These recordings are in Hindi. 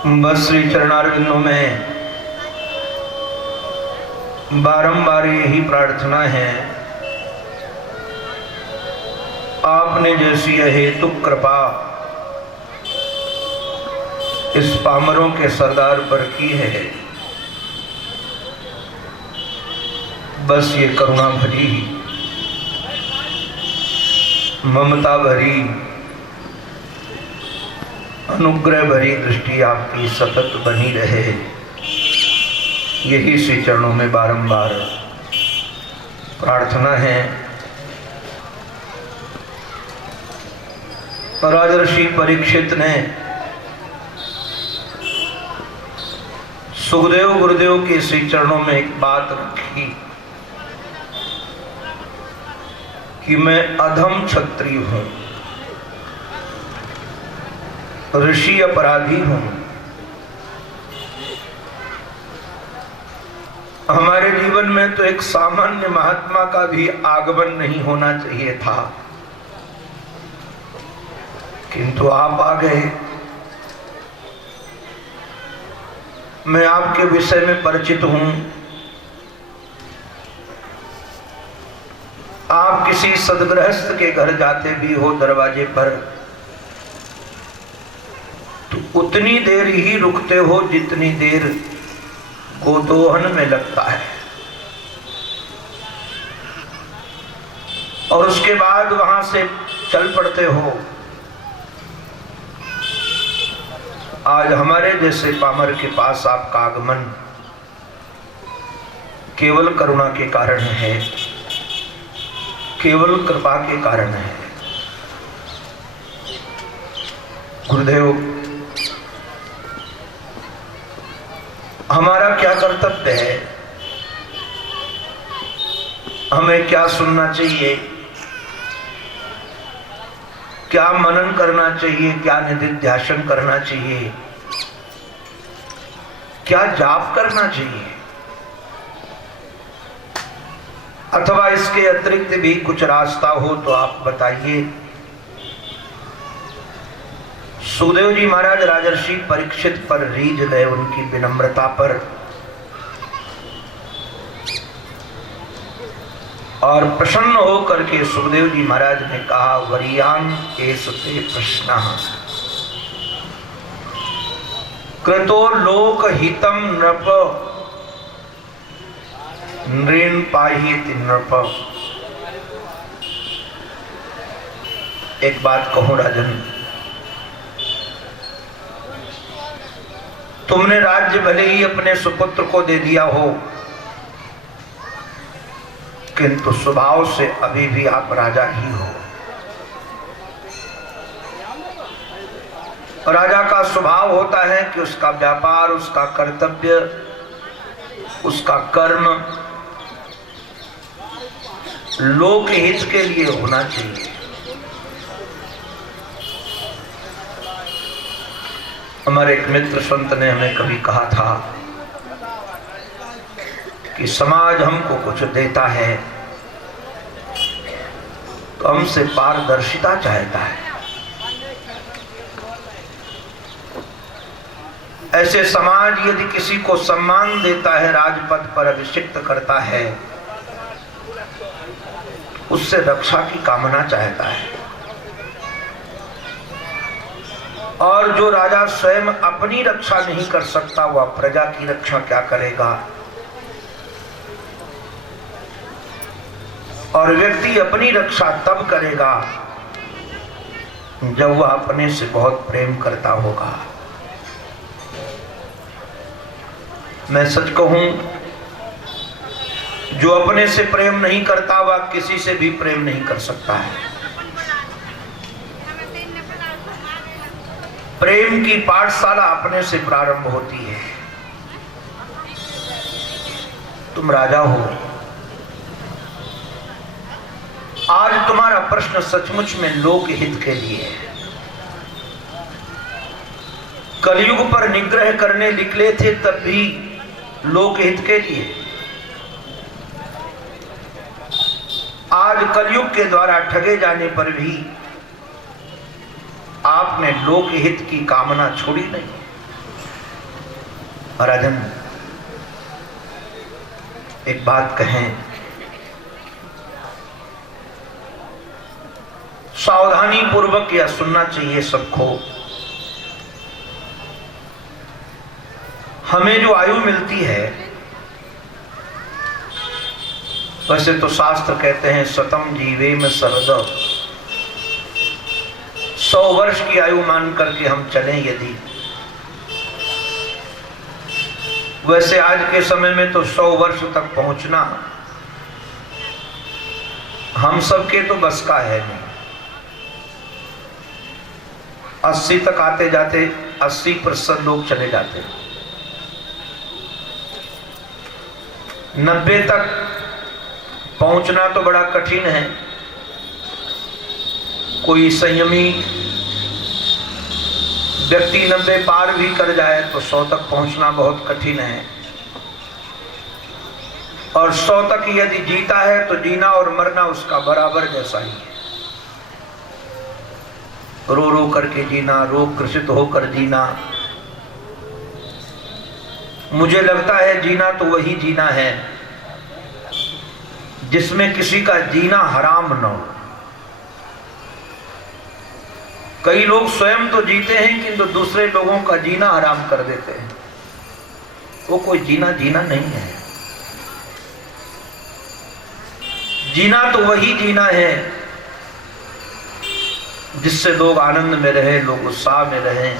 बस श्री चरणारविंदों में बारंबार यही प्रार्थना है, आपने जैसी हेतुक कृपा इस पामरों के सरदार पर की है, बस ये करुणा भरी ममता भरी अनुग्रह भरी दृष्टि आपकी सतत बनी रहे, यही श्री चरणों में बारंबार प्रार्थना है। राजर्षि परीक्षित ने सुखदेव गुरुदेव के श्री चरणों में एक बात रखी कि मैं अधम क्षत्रिय हूं, ऋषि अपराधी हूं। हमारे जीवन में तो एक सामान्य महात्मा का भी आगमन नहीं होना चाहिए था, किंतु आप आ गए। मैं आपके विषय में परिचित हूं। आप किसी सद्गृहस्थ के घर जाते भी हो दरवाजे पर तो उतनी देर ही रुकते हो जितनी देर गोदोहन में लगता है, और उसके बाद वहां से चल पड़ते हो। आज हमारे जैसे पामर के पास आपका आगमन केवल करुणा के कारण है, केवल कृपा के कारण है। गुरुदेव, हमारा क्या कर्तव्य है, हमें क्या सुनना चाहिए, क्या मनन करना चाहिए, क्या निधिध्यासन करना चाहिए, क्या जाप करना चाहिए, अथवा इसके अतिरिक्त भी कुछ रास्ता हो तो आप बताइए। सुखदेव जी महाराज राजर्षि परीक्षित पर रीझ गए, उनकी विनम्रता पर, और प्रसन्न होकर के सुखदेव जी महाराज ने कहा, वरियान एसते प्रश्नः कृतो लोक हितम नृप नृण पाह्येति नृप। एक बात कहूं राजन, तुमने राज्य भले ही अपने सुपुत्र को दे दिया हो, किंतु स्वभाव से अभी भी आप राजा ही हो। राजा का स्वभाव होता है कि उसका व्यापार, उसका कर्तव्य, उसका कर्म लोकहित के लिए होना चाहिए। हमारे एक मित्र संत ने हमें कभी कहा था कि समाज हमको कुछ देता है तो हमसे पारदर्शिता चाहता है। ऐसे समाज यदि किसी को सम्मान देता है, राजपद पर अभिषिक्त करता है, उससे रक्षा की कामना चाहता है। और जो राजा स्वयं अपनी रक्षा नहीं कर सकता, वह प्रजा की रक्षा क्या करेगा। और व्यक्ति अपनी रक्षा तब करेगा जब वह अपने से बहुत प्रेम करता होगा। मैं सच कहूं, जो अपने से प्रेम नहीं करता वह किसी से भी प्रेम नहीं कर सकता है। प्रेम की पाठशाला अपने से प्रारंभ होती है। तुम राजा हो, आज तुम्हारा प्रश्न सचमुच में लोकहित के लिए है। कलयुग पर निग्रह करने निकले थे तब भी लोकहित के लिए। आज कलयुग के द्वारा ठगे जाने पर भी आपने लोकहित की कामना छोड़ी नहीं। राजन एक बात कहें, सावधानी पूर्वक यह सुनना चाहिए सबको। हमें जो आयु मिलती है, वैसे तो शास्त्र कहते हैं शतम जीवेम शरद, 100 वर्ष की आयु मान करके हम चलें यदि, वैसे आज के समय में तो 100 वर्ष तक पहुंचना हम सबके तो बस का है नहीं। 80 तक आते जाते 80% लोग चले जाते हैं, 90 तक पहुंचना तो बड़ा कठिन है। कोई संयमी व्यक्ति 90 पार भी कर जाए तो 100 तक पहुंचना बहुत कठिन है। और 100 तक यदि जीता है तो जीना और मरना उसका बराबर जैसा ही है। रो रो करके जीना, रोग ग्रसित होकर जीना, मुझे लगता है जीना तो वही जीना है जिसमें किसी का जीना हराम न हो। कई लोग स्वयं तो जीते हैं किंतु दूसरे लोगों का जीना हराम कर देते हैं, वो कोई जीना जीना नहीं है। जीना तो वही जीना है जिससे लोग आनंद में रहे, लोग उत्साह में रहें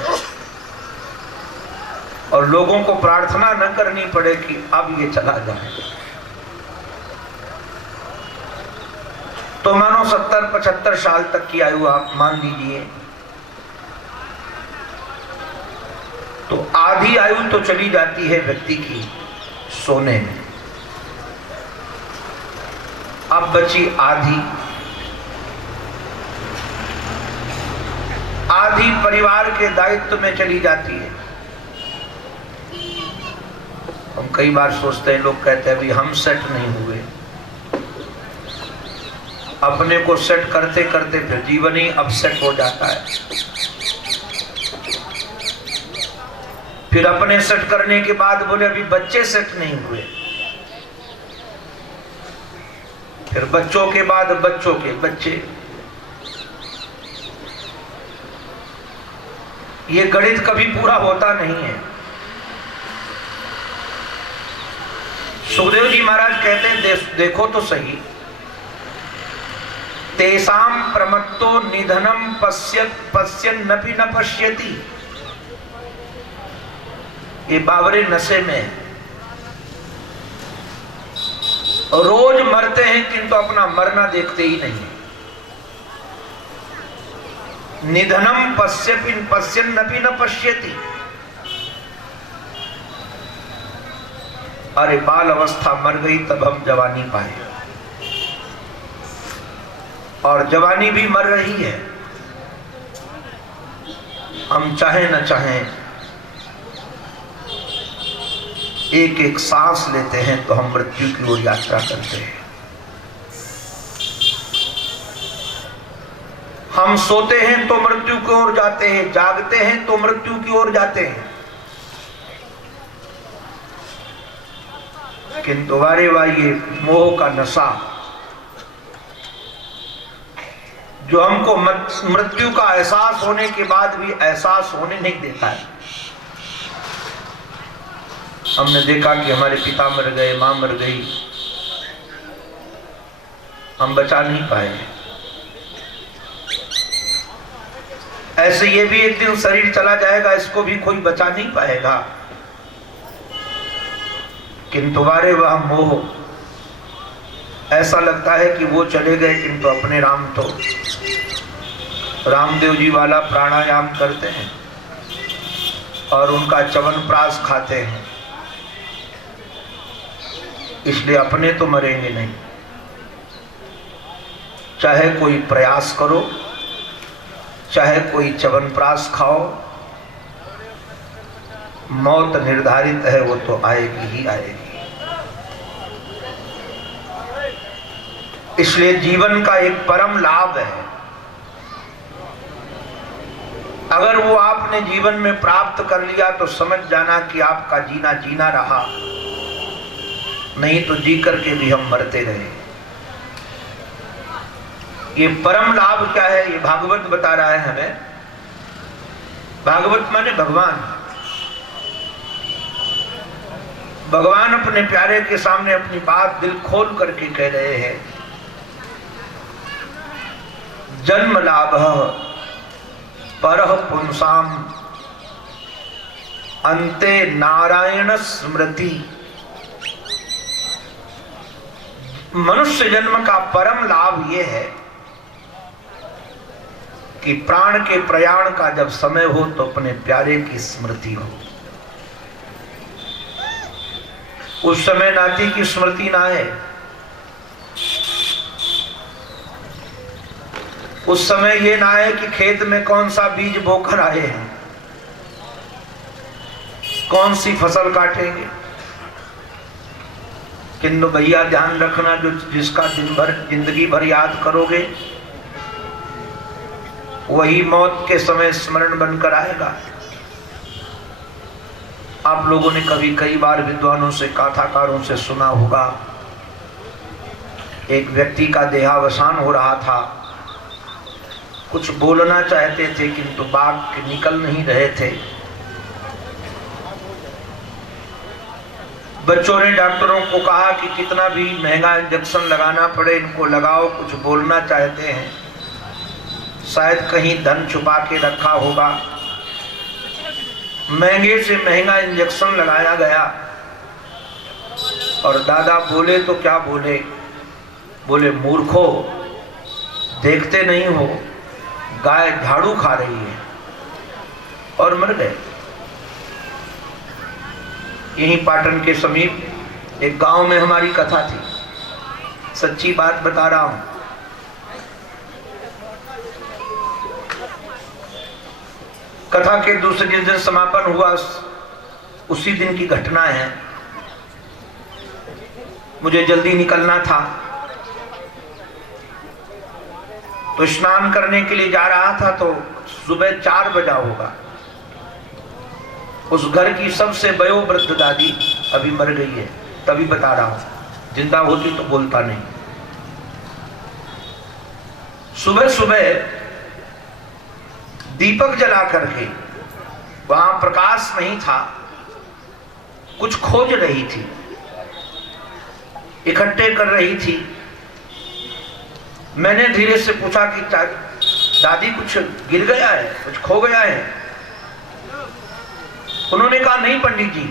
और लोगों को प्रार्थना न करनी पड़े कि अब ये चला जाए। तो मानो 70-75 साल तक की आयु आप मान लीजिए, तो आधी आयु तो चली जाती है व्यक्ति की सोने में, अब बची आधी परिवार के दायित्व में चली जाती है। हम कई बार सोचते हैं, लोग कहते हैं भी हम सेट नहीं हुए, अपने को सेट करते करते फिर जीवन ही अपसेट हो जाता है। फिर अपने सेट करने के बाद बोले अभी बच्चे सेट नहीं हुए, फिर बच्चों के बाद बच्चों के बच्चे। ये गणित कभी पूरा होता नहीं है। सुखदेव जी महाराज कहते हैं देखो तो सही, तेसाम प्रमत्तो निधनम पश्यन् नपि न पश्यति। ये बावरे नशे में रोज मरते हैं किंतु अपना मरना देखते ही नहीं। निधनम पश्यन् नपि न पश्यति। अरे बाल अवस्था मर गई तब हम जवानी पाए, और जवानी भी मर रही है। हम चाहे न चाहें एक एक सांस लेते हैं तो हम मृत्यु की ओर यात्रा करते हैं। हम सोते हैं तो मृत्यु की ओर जाते हैं, जागते हैं तो मृत्यु की ओर जाते हैं। किंतु वारे वाह ये मोह का नशा जो हमको मृत्यु का एहसास होने के बाद भी एहसास होने नहीं देता है। हमने देखा कि हमारे पिता मर गए, मां मर गई, हम बचा नहीं पाए। ऐसे ये भी एक दिन शरीर चला जाएगा, इसको भी कोई बचा नहीं पाएगा। किंतु वारे वह मोह, ऐसा लगता है कि वो चले गए किंतु अपने राम तो रामदेव जी वाला प्राणायाम करते हैं और उनका च्यवनप्राश खाते हैं, इसलिए अपने तो मरेंगे नहीं। चाहे कोई प्रयास करो, चाहे कोई च्यवनप्राश खाओ, मौत निर्धारित है, वो तो आएगी ही आएगी। इसलिए जीवन का एक परम लाभ है अगर वो आपने जीवन में प्राप्त कर लिया तो समझ जाना कि आपका जीना जीना रहा, नहीं तो जी करके भी हम मरते रहे। ये परम लाभ क्या है, ये भागवत बता रहा है हमें। भागवत माने भगवान। भगवान अपने प्यारे के सामने अपनी बात दिल खोल करके कह रहे हैं, जन्म लाभ परः पुंसाम अन्ते नारायण स्मृति। मनुष्य जन्म का परम लाभ यह है कि प्राण के प्रयाण का जब समय हो तो अपने प्यारे की स्मृति हो। उस समय नाती की स्मृति ना है, उस समय ये ना है कि खेत में कौन सा बीज बोकर आए हैं, कौन सी फसल काटेंगे। किंतु भैया ध्यान रखना, जो जिसका दिन भर जिंदगी भर याद करोगे वही मौत के समय स्मरण बनकर आएगा। आप लोगों ने कभी कई बार विद्वानों से, कथाकारों से सुना होगा, एक व्यक्ति का देहावसान हो रहा था, कुछ बोलना चाहते थे किंतु वाक्य निकल नहीं रहे थे। बच्चों ने डॉक्टरों को कहा कि कितना भी महंगा इंजेक्शन लगाना पड़े इनको लगाओ, कुछ बोलना चाहते हैं, शायद कहीं धन छुपा के रखा होगा। महंगे से महंगा इंजेक्शन लगाया गया और दादा बोले तो क्या बोले, बोले मूर्खो, देखते नहीं हो गाय झाड़ू खा रही है, और मर गए। यहीं पाटन के समीप एक गांव में हमारी कथा थी, सच्ची बात बता रहा हूं। कथा के दूसरे दिन समापन हुआ, उसी दिन की घटना है। मुझे जल्दी निकलना था तो स्नान करने के लिए जा रहा था, तो सुबह 4 बजा होगा। उस घर की सबसे वयोवृद्ध दादी अभी मर गई है, तभी बता रहा हूं, जिंदा होती तो बोलता नहीं। सुबह सुबह दीपक जला करके, वहां प्रकाश नहीं था, कुछ खोज रही थी, इकट्ठे कर रही थी। मैंने धीरे से पूछा कि दादी कुछ गिर गया है, कुछ खो गया है? उन्होंने कहा नहीं पंडित जी,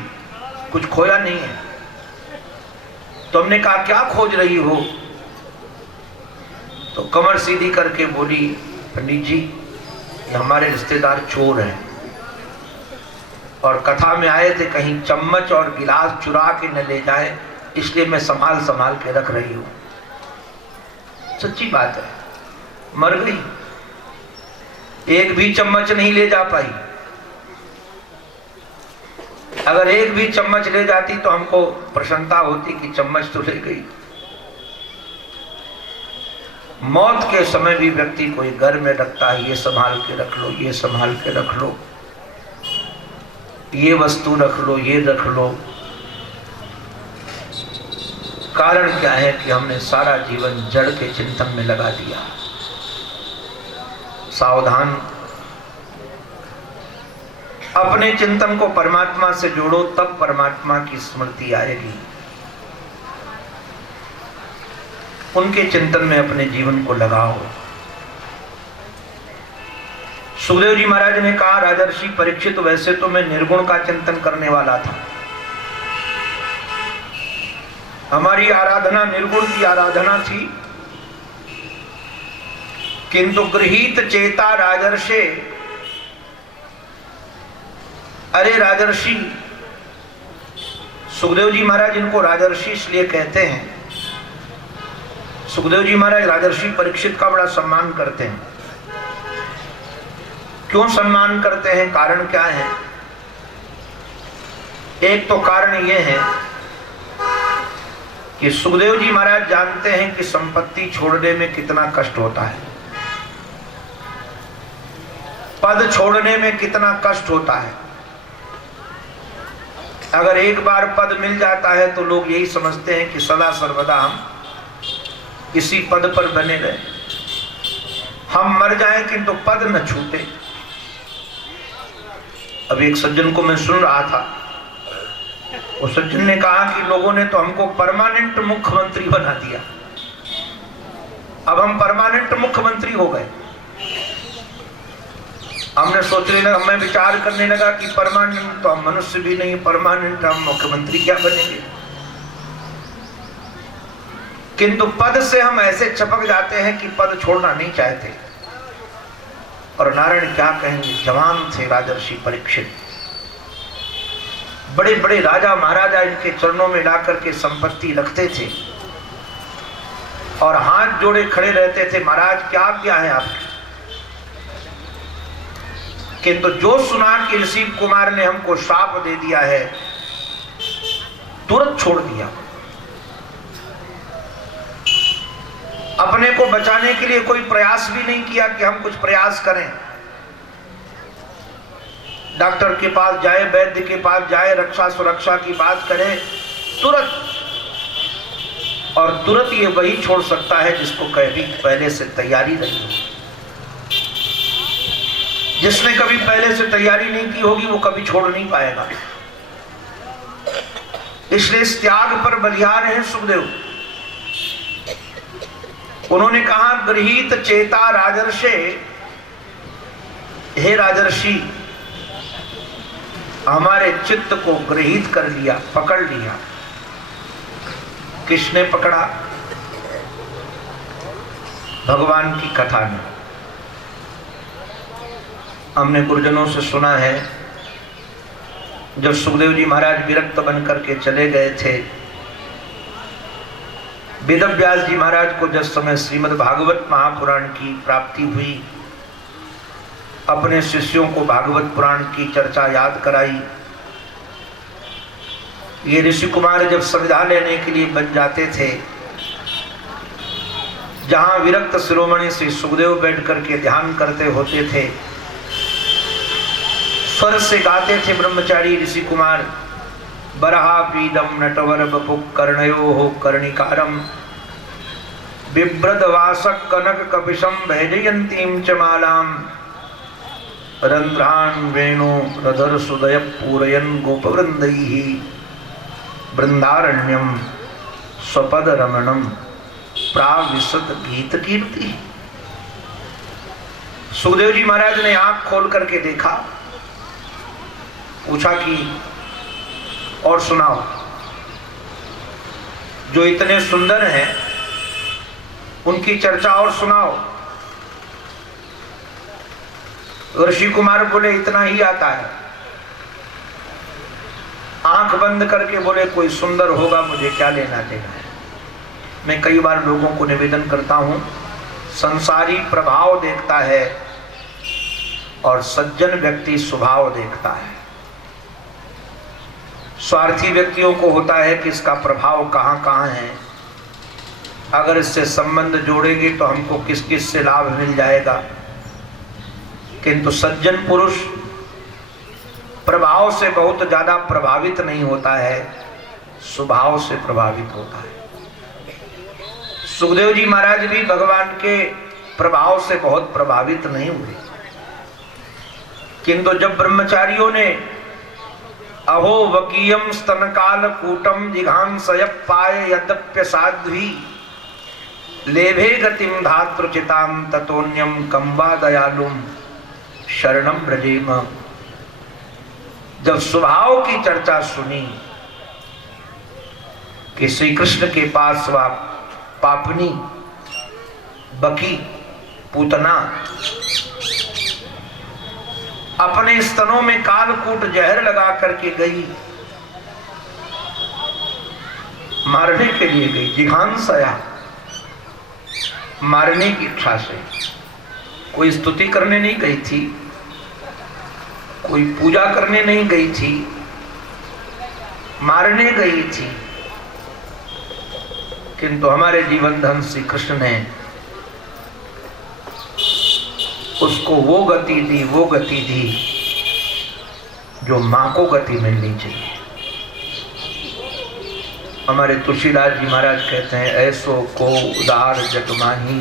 कुछ खोया नहीं है। तो हमने कहा क्या खोज रही हो? तो कमर सीधी करके बोली, पंडित जी ये हमारे रिश्तेदार चोर हैं और कथा में आए थे कहीं चम्मच और गिलास चुरा के न ले जाए, इसलिए मैं संभाल संभाल के रख रही हूं। सच्ची बात है, मर गई, एक भी चम्मच नहीं ले जा पाई। अगर एक भी चम्मच ले जाती तो हमको प्रसन्नता होती कि चम्मच तो ले गई। मौत के समय भी व्यक्ति कोई घर में रखता है, ये संभाल के रख लो, ये संभाल के रख लो, ये वस्तु रख लो, ये रख लो। कारण क्या है कि हमने सारा जीवन जड़ के चिंतन में लगा दिया। सावधान, अपने चिंतन को परमात्मा से जोड़ो, तब परमात्मा की स्मृति आएगी। उनके चिंतन में अपने जीवन को लगाओ। सुखदेव जी महाराज ने कहा, राजर्षि परीक्षित, वैसे तो मैं निर्गुण का चिंतन करने वाला था, हमारी आराधना निर्गुण की आराधना थी, किंतु गृहीत चेता राजर्षे। अरे राजर्षि, सुखदेव जी महाराज इनको राजर्षि इसलिए कहते हैं, सुखदेव जी महाराज राजर्षि परीक्षित का बड़ा सम्मान करते हैं। क्यों सम्मान करते हैं, कारण क्या है? एक तो कारण यह है कि सुखदेव जी महाराज जानते हैं कि संपत्ति छोड़ने में कितना कष्ट होता है। पद छोड़ने में कितना कष्ट होता है। अगर एक बार पद मिल जाता है तो लोग यही समझते हैं कि सदा सर्वदा हम इसी पद पर बने रहे, हम मर जाएं किंतु पद न छूटे। अब एक सज्जन को मैं सुन रहा था, उस सज्जन ने कहा कि लोगों ने तो हमको परमानेंट मुख्यमंत्री बना दिया, अब हम परमानेंट मुख्यमंत्री हो गए। हमने सोचने लगा, मैं विचार करने लगा कि परमानेंट तो हम मनुष्य भी नहीं, परमानेंट हम मुख्यमंत्री क्या बनेंगे। किंतु पद से हम ऐसे चपक जाते हैं कि पद छोड़ना नहीं चाहते। और नारायण क्या कहेंगे, जवान थे राजर्षि परीक्षित, बड़े बड़े राजा महाराजा इनके चरणों में लाकर के संपत्ति रखते थे और हाथ जोड़े खड़े रहते थे, महाराज क्या आज्ञा है आपकी। किंतु जो सुना कि ऋषि कुमार ने हमको श्राप दे दिया है, तुरंत छोड़ दिया। अपने को बचाने के लिए कोई प्रयास भी नहीं किया कि हम कुछ प्रयास करें। डॉक्टर के पास जाए, वैद्य के पास जाए, रक्षा सुरक्षा की बात करें, तुरंत। और तुरंत ये वही छोड़ सकता है जिसको कभी पहले से तैयारी रही हो। जिसने कभी पहले से तैयारी नहीं की होगी वो कभी छोड़ नहीं पाएगा। इसलिए इस त्याग पर बलिहार हैं सुखदेव। उन्होंने कहा, गृहीत चेता राजर्षे, हे राजर्षि हमारे चित्त को गृहीत कर लिया, पकड़ लिया। किसने पकड़ा? भगवान की कथा ने। हमने गुरुजनों से सुना है, जब सुखदेव जी महाराज विरक्त बन करके चले गए थे, वेदव्यास जी महाराज को जिस समय श्रीमद् भागवत महापुराण की प्राप्ति हुई, अपने शिष्यों को भागवत पुराण की चर्चा याद कराई। ये ऋषि कुमार जब संविधा लेने के लिए बन जाते थे, जहां विरक्त शिरोमणि श्री सुखदेव बैठ करके ध्यान करते होते थे, स्वर से गाते थे ब्रह्मचारी ऋषि कुमार, बरहा पीदम नटवर बपुक कर्णयो कर्णिकारम बिभ्रद वासक कनक कपिशम भैजयंतीम च मालाम रंध्रान वेणु रधर सुदय पूरयन गोपवृंदैहि वृंदारण्यम स्वपद रमणम प्राविशत गीत कीर्ति। सुखदेव जी महाराज ने आंख खोल करके देखा, पूछा कि और सुनाओ, जो इतने सुंदर हैं उनकी चर्चा और सुनाओ। ऋषि कुमार बोले, इतना ही आता है। आंख बंद करके बोले, कोई सुंदर होगा, मुझे क्या लेना देना है। मैं कई बार लोगों को निवेदन करता हूं, संसारी प्रभाव देखता है और सज्जन व्यक्ति स्वभाव देखता है। स्वार्थी व्यक्तियों को होता है कि इसका प्रभाव कहां कहां है, अगर इससे संबंध जोड़ेंगे तो हमको किस किस से लाभ मिल जाएगा। किंतु सज्जन पुरुष प्रभाव से बहुत ज्यादा प्रभावित नहीं होता है, स्वभाव से प्रभावित होता है। सुखदेव जी महाराज भी भगवान के प्रभाव से बहुत प्रभावित नहीं हुए, किंतु जब ब्रह्मचारियों ने अहो वकीयम स्तनकाल कूटम जिघांसय पाय यद्यप्य साध्वी लेभे गतिम धातृचिताम ततोन्यम कंवा दयालुम शरणम ब्रजेम, जब स्वभाव की चर्चा सुनी कि श्री कृष्ण के पास वह पापनी बकी पूतना अपने स्तनों में कालकूट जहर लगा करके गई, मारने के लिए गई, जिघांसया, मारने की इच्छा से। कोई स्तुति करने नहीं गई थी, कोई पूजा करने नहीं गई थी, मारने गई थी। किंतु हमारे जीवन धन श्री कृष्ण ने उसको वो गति दी जो मां को गति मिलनी चाहिए। हमारे तुलसीदास जी महाराज कहते हैं, ऐसो को उदार जग माही,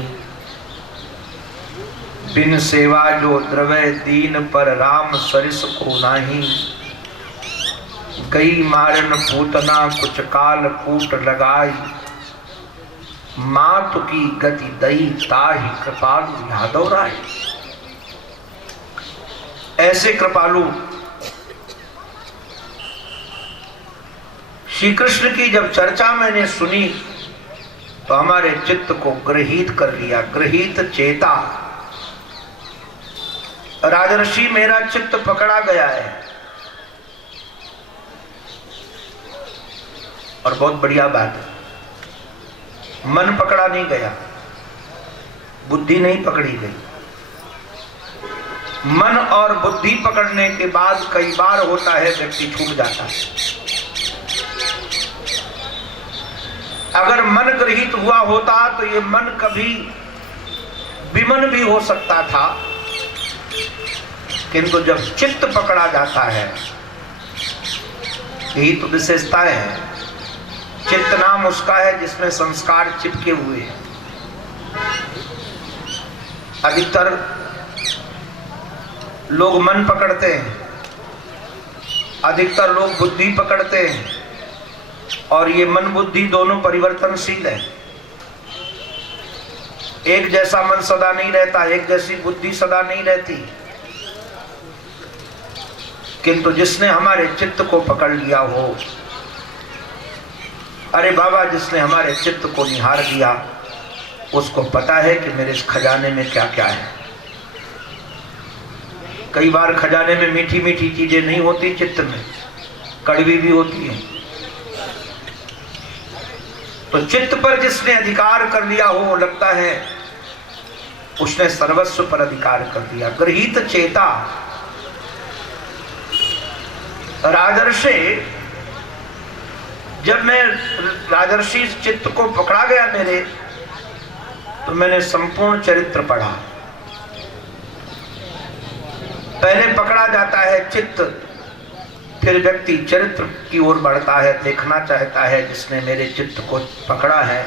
बिन सेवा जो द्रवय दीन पर राम सरिस को नाही। गई मारन पूतना कुछ काल कूट लगाई, मात की गति दई ताहि कृपालु यादव राय। ऐसे कृपालु श्री कृष्ण की जब चर्चा मैंने सुनी तो हमारे चित्त को गृहीत कर लिया, गृहीत चेता। राजर्षि मेरा चित्त पकड़ा गया है। और बहुत बढ़िया बात है, मन पकड़ा नहीं गया, बुद्धि नहीं पकड़ी गई। मन और बुद्धि पकड़ने के बाद कई बार होता है व्यक्ति छूट जाता है। अगर मन गृहीत हुआ होता तो ये मन कभी विमन भी हो सकता था, किंतु जब चित्त पकड़ा जाता है, यही तो विशेषताएं है। चित्त नाम उसका है जिसमें संस्कार चिपके हुए हैं। अधिकतर लोग मन पकड़ते हैं, अधिकतर लोग बुद्धि पकड़ते हैं, और ये मन बुद्धि दोनों परिवर्तनशील है। एक जैसा मन सदा नहीं रहता, एक जैसी बुद्धि सदा नहीं रहती। किंतु जिसने हमारे चित्त को पकड़ लिया हो, अरे बाबा, जिसने हमारे चित्त को निहार दिया, उसको पता है कि मेरे इस खजाने में क्या क्या है। कई बार खजाने में मीठी मीठी चीजें नहीं होती, चित्त में कड़वी भी होती है। तो चित्त पर जिसने अधिकार कर लिया हो, लगता है उसने सर्वस्व पर अधिकार कर दिया। गृहीत चेता। राजर्षि, जब मैं राजर्षि चित्त को पकड़ा गया मेरे, तो मैंने संपूर्ण चरित्र पढ़ा। पहले पकड़ा जाता है चित्त, फिर व्यक्ति चरित्र की ओर बढ़ता है, देखना चाहता है जिसने मेरे चित्त को पकड़ा है